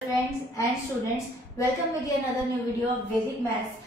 Friends and students, welcome with another new video of Vedic Maths.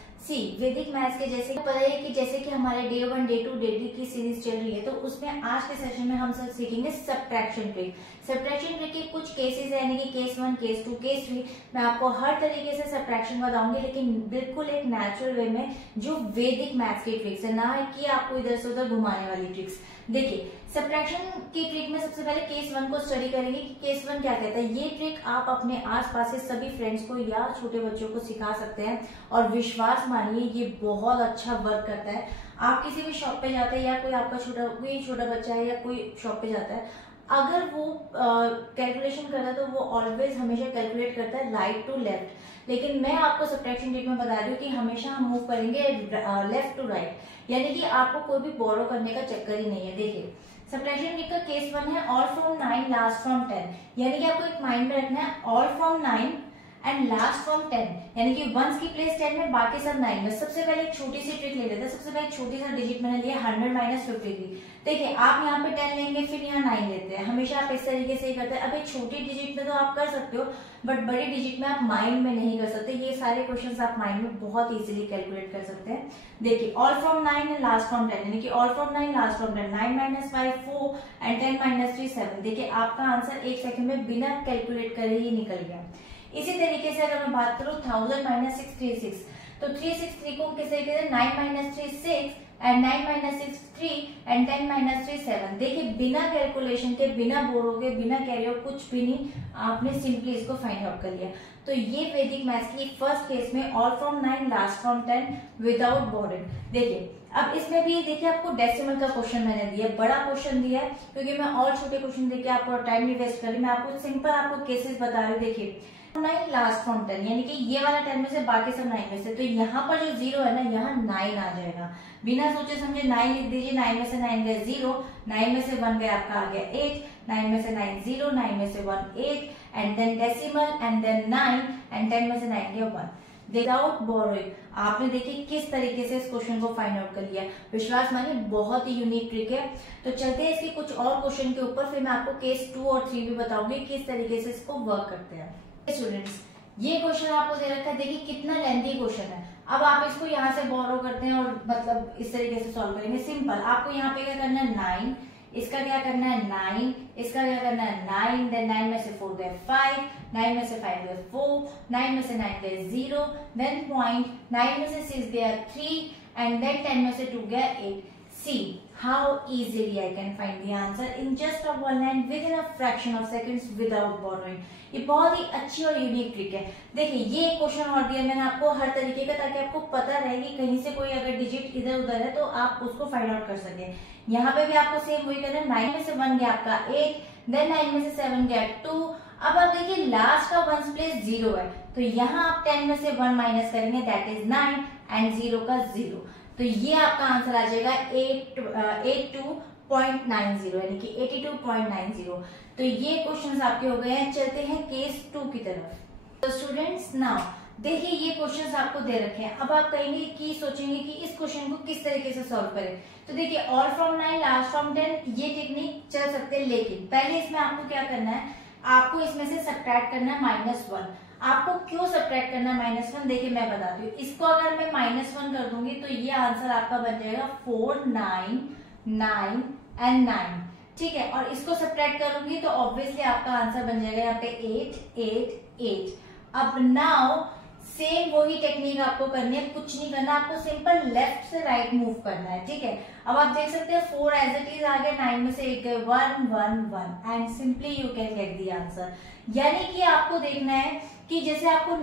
वैदिक maths के जैसे पता है कि जैसे कि हमारे डे 1, डे 2, डे 3 की सीरीज चल रही है, तो उसमें आज के सेशन में हम सब सीखेंगे सब्ट्रैक्शन ट्रिक। सब्ट्रैक्शन ट्रिक के कुछ केसेस है, यानी कि केस 1, केस 2, केस 3 मैं आपको हर तरीके से सब्ट्रैक्शन बताऊंगी, लेकिन बिल्कुल एक नेचुरल वे में, जो वैदिक मैथ्स की ट्रिक्स है, ना है कि आपको इधर से उधर घुमाने वाली ट्रिक्स। देखिए, सब्ट्रैक्शन की ट्रिक में सबसे पहले केस 1 को स्टडी करेंगे कि केस 1 क्या कहता है। ये ट्रिक आप अपने आसपास के सभी फ्रेंड्स को या छोटे बच्चों को सिखा सकते हैं, और विश्वास मानिए ये बहुत अच्छा वर्क करता है। आप किसी भी शॉप पे जाते हैं, या कोई आपका कोई छोटा बच्चा है या कोई शॉप पे जाता है, अगर वो कैलकुलेशन करता है तो वो ऑलवेज हमेशा कैलकुलेट करता है राइट टू लेफ्ट, लेकिन मैं आपको सब्ट्रैक्शन ट्रिक में बता रही हूँ कि हमेशा हम मूव करेंगे लेफ्ट टू राइट, यानी कि आपको कोई भी बोरो करने का चक्कर ही नहीं है। देखिए, सब्ट्रैक्शन ट्रिक का केस 1 है ऑल फ्रॉम 9 लास्ट फ्रॉम 10, यानी कि आपको एक माइंड में रखना है all from 9 and last from 10, यानी कि वंस की प्लेस 10 में, बाकी सब 9 में। सबसे पहले एक छोटी सी ट्रिक ले लेते हैं। सबसे पहले एक छोटी सा डिजिट मैंने लिया 100 माइनस 53। देखिए, आप यहाँ पे 10 लेंगे, फिर यहाँ 9 लेते हैं, हमेशा आप इस तरीके से ही करते हैं। अब एक छोटी डिजिट में तो आप कर सकते हो, बट बड़ी डिजिट में आप माइंड में नहीं कर सकते। ये सारे क्वेश्चन आप माइंड में बहुत इजीली कैलकुलेट कर सकते हैं। देखिए, all from 9 and last from 10, यानी कि all from 9 last from 10, 9 minus 5 4 and 10 minus 3 7। देखिए, आपका आंसर 1 सेकंड में बिना कैलकुलेट करे ही निकल गया। इसी तरीके से अगर मैं बात करूं 1000 माइनस 6 36, तो 363 को किस तरीके से 9 minus 3 6 and 9 minus 6 3 and 10 minus 3 7। देखिए, बिना कैलकुलेशन के, बिना बोरो के, बिना कैरियर कुछ भी नहीं, आपने सिंपली इसको फाइंड आउट कर लिया। तो ये वैदिक मैथ्स की फर्स्ट केस में all from 9 last from 10 without boarded. देखिए, अब इसमें भी देखिए आपको डेसिमल का क्वेश्चन मैंने दिया, बड़ा क्वेश्चन दिया है, क्योंकि मैं और छोटे क्वेश्चन देके आपको टाइम नहीं वेस्ट कर रही, मैं आपको सिंपल आपको केसेस बता रही हूँ। देखिए, 9 लास्ट फ्रॉम 10, यानी कि ये वाला 10 में से, बाकी सब 9 में से, तो यहाँ पर जो 0 है ना, यहाँ 9 आ जाएगा। बिना सोचे समझे 9 लिख दीजिए। 9 में से 9 गए 0, 9 में से 1 गया आपका आ गया 8, 9 में से 9 0, 9 में से 1 8, and then decimal and then 9, and 10 में से 9 गया 1 विदाउट बोरोइंग। आपने देखिए किस तरीके से इस क्वेश्चन को फाइंड आउट कर लिया। विश्वास मानिए बहुत ही यूनिक ट्रिक है। तो चलते हैं इसके कुछ और क्वेश्चन के ऊपर, फिर मैं आपको केस 2 और 3 भी बताऊंगी किस तरीके से इसको वर्क करते हैं। स्टूडेंट्स, ये क्वेश्चन आपको दे रखा है, देखिए कितना लेंथी क्वेश्चन है। अब आप इसको यहाँ से बोरो करते हैं और मतलब इस तरीके से सॉल्व करेंगे। सिंपल, आपको यहाँ पे क्या करना है 9, इसका क्या करना है 9, इसका क्या करना है 9, देन 9 में से 4 गए 5, 9 में से 5 गए 4, 9 में से 9 गए 0, देन पॉइंट, 9 में से 6 गया 3, एंड देन 10 में से 2 गया 8। See how easily I can find the answer in just a one line within a fraction of seconds without borrowing। ये बहुत ही अच्छी और यूनिक ट्रिक है। देखिए, ये एक क्वेश्चन और दिया मैंने आपको हर तरीके का, ताकि आपको पता रहे कि कहीं से कोई अगर डिजिट इधर उधर है तो आप उसको फाइंड आउट कर सके। यहाँ पे भी आपको सेम वही करना है। 9 में से 1 गया आपका 8, देन 9 में से 7 गया 2। अब आप देखिए लास्ट का 1 प्लेस 0 है, तो यहाँ आप 10 में से 1 माइनस करेंगे, दैट इज 9, एंड 0 का 0, तो ये आपका आंसर आ जाएगा 82.90, यानी कि 82.90। तो ये क्वेश्चंस आपके हो गए हैं। चलते हैं केस 2 की तरफ। तो स्टूडेंट्स, नाउ देखिए ये क्वेश्चंस आपको दे रखे हैं। अब आप कहेंगे कि सोचेंगे कि इस क्वेश्चन को किस तरीके से सॉल्व करें। तो देखिए, ऑल फ्रॉम 9 लास्ट फ्रॉम 10 ये टेक्निक चल सकते हैं, लेकिन पहले इसमें आपको क्या करना है, आपको इसमें से सब्ट्रैक्ट करना है -1। आपको क्यों सब्ट्रैक्ट करना है -1, देखिए मैं बताती हूँ। इसको अगर मैं -1 कर दूंगी तो ये आंसर आपका बन जाएगा 4 9 9 एंड 9, ठीक है। और इसको सब्ट्रैक्ट करूंगी तो ऑब्वियसली आपका आंसर बन जाएगा यहाँ पे 8 8 8। अब नाउ सेम वही टेक्निक आपको करनी है, कुछ नहीं करना, आपको सिंपल लेफ्ट से राइट मूव करना है, ठीक है। अब आप देख सकते हैं 4 एज इट इज आ गया, 9 में से 1 गए 1 1 1, and simply you can get the answer. यानी कि आपको देखना है कि जैसे आपको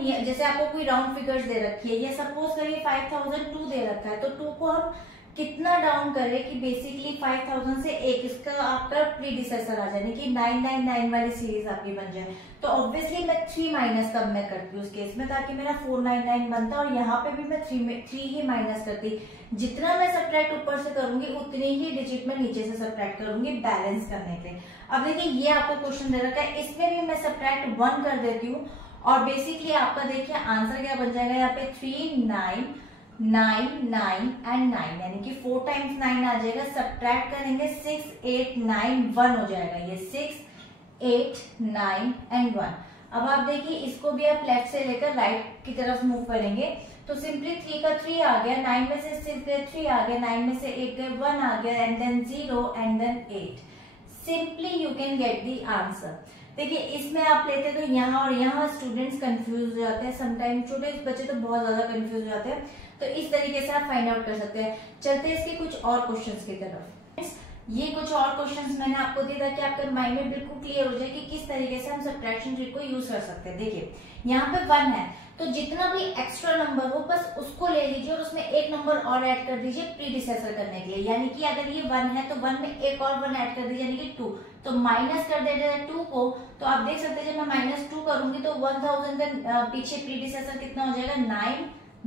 कोई राउंड फिगर्स दे रखी है, या सपोज करिए 5002 दे रखा है, तो 2 को हम कितना डाउन करें कि बेसिकली 5000 से 1 इसका आपका प्रीडिसेसर आ जाए, कि 999 वाली सीरीज आपकी बन जाए। तो ऑब्वियसली मैं 3 माइनस तब मैं करती हूँ उस केस में, ताकि मेरा 499 बनता, और यहाँ पे भी मैं 3 ही माइनस करती। जितना मैं सब्ट्रैक्ट ऊपर से करूंगी उतनी ही डिजिट में नीचे से सब्ट्रैक्ट करूंगी बैलेंस करने के लिए। अब देखिए, ये आपको क्वेश्चन दे रखा है, इसमें भी मैं सब्ट्रैक्ट 1 कर देती हूँ, और बेसिकली आपका देखिए आंसर क्या बन जाएगा यहाँ पे 3 9 9 9 एंड 9, यानी कि 4 टाइम्स 9 आ जाएगा। सब्ट्रैक्ट करेंगे 6 8 9 1 हो जाएगा, ये 6 8 9 एंड 1। अब आप देखिए इसको भी आप लेफ्ट से लेकर राइट की तरफ मूव करेंगे तो सिंपली 3 का 3 आ गया, 9 में से 6 गए 3 आ गया, 9 में से 1 गए 1 आ गया, and then 0 and then 8। Simply you can get the answer. देखिए इसमें आप लेते तो यहाँ और यहाँ स्टूडेंट्स कंफ्यूज हो जाते हैं, समटाइम छोटे बच्चे तो बहुत ज्यादा कंफ्यूज हो जाते हैं। तो इस तरीके से आप फाइंड आउट कर सकते हैं। चलते हैं इसके कुछ और क्वेश्चंस की तरफ। ये कुछ और क्वेश्चंस मैंने आपको दिए ताकि आपके माइंड में बिल्कुल क्लियर हो जाए कि किस तरीके से हम सब्ट्रैक्शन ट्रिक को यूज कर सकते हैं। देखिए यहाँ पे 1 है तो जितना भी एक्स्ट्रा नंबर हो बस उसको ले लीजिए और उसमें एक नंबर और ऐड कर दीजिए प्रीडिसेसर करने के लिए। यानी कि अगर ये 1 है तो 1 में एक और 1 ऐड कर दीजिए यानी कि 2। तो माइनस कर देते हैं 2 को, तो आप देख सकते हैं जब मैं -2 करूंगी तो 1000 का पीछे प्रीडिसेसर कितना हो जाएगा 9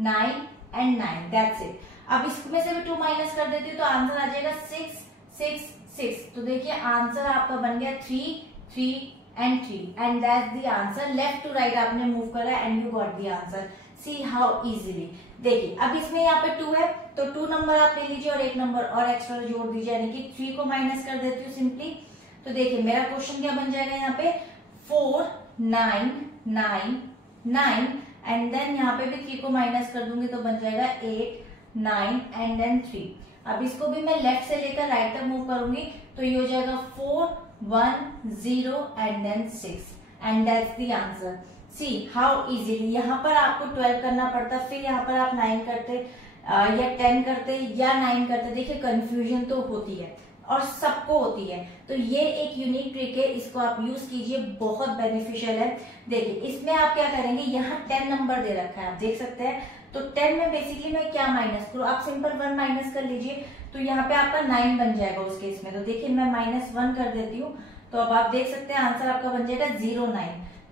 9 एंड 9, दैट्स इट। अब इसमें से भी 2 माइनस कर देती हूँ तो आंसर आ जाएगा 6 6 6। तो देखिए आंसर आपका बन गया 3 3 and 3 and that's the answer. Left to right आपने मूव करा and you got the answer. See how easily. देखिए अब इसमें यहाँ पे 2 है तो 2 नंबर आप ले लीजिए और एक नंबर और एक्स्ट्रा जोड़ दीजिए यानी कि 3 को माइनस कर देती हूँ सिंपली। तो देखिए मेरा क्वेश्चन क्या बन जाएगा यहाँ पे 4 9 9 9 एंड देन यहाँ पे भी 3 को माइनस कर दूंगी तो बन जाएगा 8 9 एंड देन 3। अब इसको भी मैं लेफ्ट से लेकर राइट तक मूव करूंगी तो ये हो जाएगा 4 1 0 and then 6 and that's the answer. See how easily. यहाँ पर आपको 12 करना पड़ता, फिर यहाँ पर आप 9 करते या 10 करते या 9 करते। देखिए कंफ्यूजन तो होती है और सबको होती है, तो ये एक यूनिक ट्रिक है, इसको आप यूज कीजिए, बहुत बेनिफिशियल है। देखिए इसमें आप क्या करेंगे, यहाँ 10 नंबर दे रखा है आप देख सकते हैं, तो 10 में बेसिकली मैं क्या माइनस करूँ, आप सिंपल 1 माइनस कर लीजिए तो यहाँ पे आपका 9 बन जाएगा उस केस में। तो देखिए मैं -1 कर देती हूँ तो अब आप देख सकते हैं आंसर आपका बन जाएगा 0 9।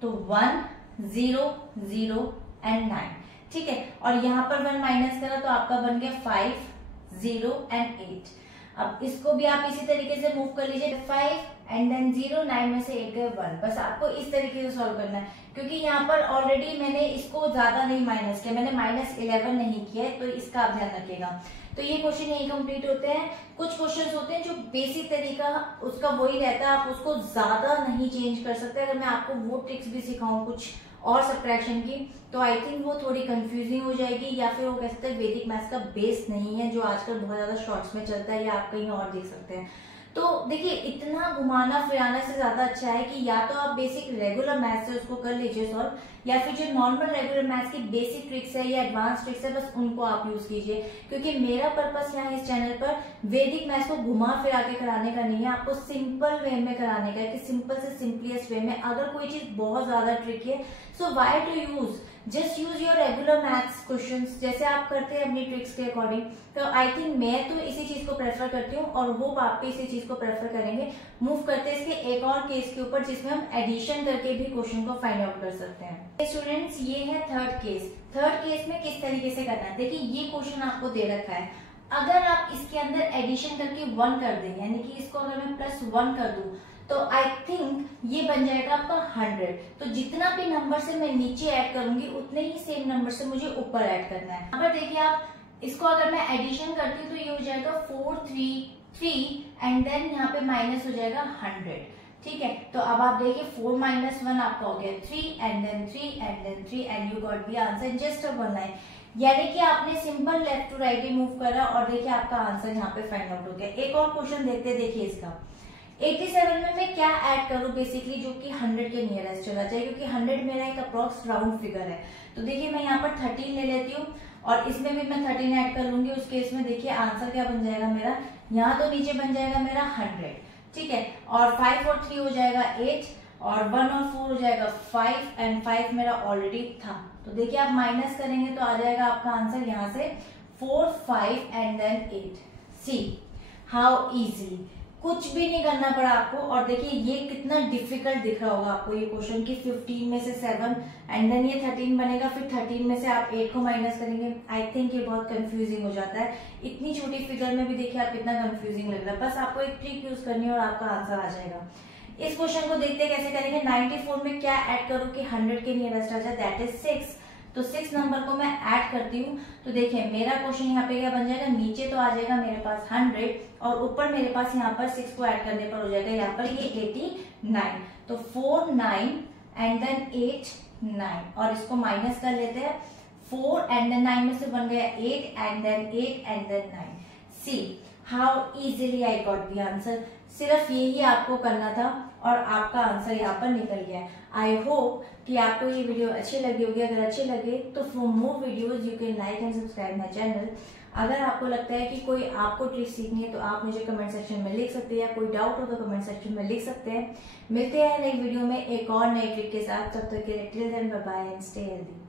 तो 1 0 0 एंड 9, ठीक है। और यहाँ पर 1 माइनस करा तो आपका बन गया 5 0 एंड 8। अब इसको भी आप इसी तरीके से मूव कर लीजिए 5 एंड देन 0 9 में से 1 गए 1। बस आपको इस तरीके से सॉल्व करना है क्योंकि यहाँ पर ऑलरेडी मैंने इसको ज्यादा नहीं माइनस किया, मैंने -11 नहीं किया है, तो इसका आप ध्यान रखिएगा। तो ये क्वेश्चन यही कंप्लीट होते हैं। कुछ क्वेश्चंस होते हैं जो बेसिक तरीका उसका वही रहता है, आप उसको ज्यादा नहीं चेंज कर सकते। अगर मैं आपको वो ट्रिक्स भी सिखाऊं कुछ और सब्ट्रैक्शन की तो आई थिंक वो थोड़ी कंफ्यूजिंग हो जाएगी, या फिर वो कह सकते हैं वैदिक मैथ्स का बेस नहीं है जो आजकल बहुत ज्यादा शॉर्ट्स में चलता है, या आप कहीं और देख सकते हैं। तो देखिए इतना घुमाना फिराना से ज्यादा अच्छा है कि या तो आप बेसिक रेगुलर मैथ्स से उसको कर लीजिए सॉल्व, या फिर जो नॉर्मल रेगुलर मैथ्स की बेसिक ट्रिक्स है या एडवांस ट्रिक्स है बस उनको आप यूज कीजिए। क्योंकि मेरा पर्पस यहाँ इस चैनल पर वैदिक मैथ्स को घुमा फिरा के कराने का नहीं है, आपको सिंपल वे में कराने का है कि सिंपल से सिंपलेस्ट वे में। अगर कोई चीज बहुत ज्यादा ट्रिकी है so why to use, just use your regular maths questions जैसे आप करते हैं अपनी ट्रिक्स के अकॉर्डिंग। तो आई थिंक मैं तो इसी चीज को प्रेफर करती हूँ और होप आप भी इसी चीज को प्रेफर करेंगे। मूव करते हैं इसके एक और केस के ऊपर जिसमें हम एडिशन करके भी क्वेश्चन को फाइंड आउट कर सकते हैं। स्टूडेंट्स ये है थर्ड केस। थर्ड केस में किस तरीके से करना है, देखिए ये क्वेश्चन आपको दे रखा है, अगर आप इसके अंदर एडिशन करके 1 कर दें, यानी कि इसको अगर मैं +1 कर दूं तो आई थिंक ये बन जाएगा आपका 100। तो जितना भी नंबर से मैं नीचे ऐड करूंगी उतने ही सेम नंबर से मुझे ऊपर ऐड करना है। अगर देखिए आप इसको अगर मैं एडिशन करती हूँ तो ये हो जाएगा 4 3 3 एंड देन यहाँ पे माइनस हो जाएगा 100, ठीक है। तो अब आप देखिए 4 - 1 आपका हो गया 3 and then 3 and then 3 and you got the answer just a 1 line. यानी कि आपने सिंपल लेफ्ट टू राइट ही मूव करा और देखिए आपका आंसर यहाँ पे फाइंड आउट हो गया। एक और क्वेश्चन देखते हैं, देखिए इसका 87 में मैं क्या ऐड करूं बेसिकली जो कि 100 के नियरेस्ट चला जाए, क्योंकि 100 मेरा एक अप्रॉक्स राउंड फिगर है। तो देखिए मैं यहाँ पर 13 ले लेती हूँ और इसमें भी मैं 13 ऐड कर लूंगी। उस केस में देखिए आंसर क्या बन जाएगा मेरा, यहाँ तो नीचे बन जाएगा मेरा 100, ठीक है। और 5 और 3 हो जाएगा 8 और 1 और 4 हो जाएगा 5 एंड 5 मेरा ऑलरेडी था। तो देखिए आप माइनस करेंगे तो आ जाएगा आपका आंसर यहाँ से 4 5 and then 8। See how easy, कुछ भी नहीं करना पड़ा आपको। और देखिए ये कितना डिफिकल्ट दिख रहा होगा आपको ये क्वेश्चन की 15 में से 7 एंड देन ये 13 बनेगा, फिर 13 में से आप 8 को माइनस करेंगे। आई थिंक ये बहुत कंफ्यूजिंग हो जाता है, इतनी छोटी फिगर में भी देखिए आप कितना कंफ्यूजिंग लग रहा है। बस आपको एक ट्रिक यूज करनी है और आपका आंसर आ जाएगा। इस क्वेश्चन को देखते हैं कैसे करेंगे। 94 में क्या ऐड करूं कि 100 के नियरेस्ट आ जाए, दैट इज 6। तो 6 नंबर को मैं ऐड करती हूँ तो देखिए मेरा क्वेश्चन यहाँ पे क्या बन जाएगा, नीचे तो आ जाएगा मेरे पास 100 और ऊपर मेरे पास यहाँ पर 6 को ऐड करने पर हो जाएगा यहाँ पर ये 89। तो 4 9 एंड देन 8 9 और इसको माइनस कर लेते हैं 4 एंड देन 9 में से बन गया 8 and then 8 and then 9। See how easily I got the answer. सिर्फ यही आपको करना था और आपका आंसर यहाँ पर निकल गया। आई होप कि आपको ये वीडियो अच्छी लगी होगी। अगर अच्छी लगे तो for more videos you can like and subscribe my channel. अगर आपको लगता है कि कोई आपको ट्रिक सीखनी है तो आप मुझे कमेंट सेक्शन में लिख सकते हैं, कोई डाउट हो तो कमेंट सेक्शन में लिख सकते हैं। मिलते हैं नई वीडियो में एक और नई ट्रिक के साथ। तब तक के लिए till then bye bye and stay healthy.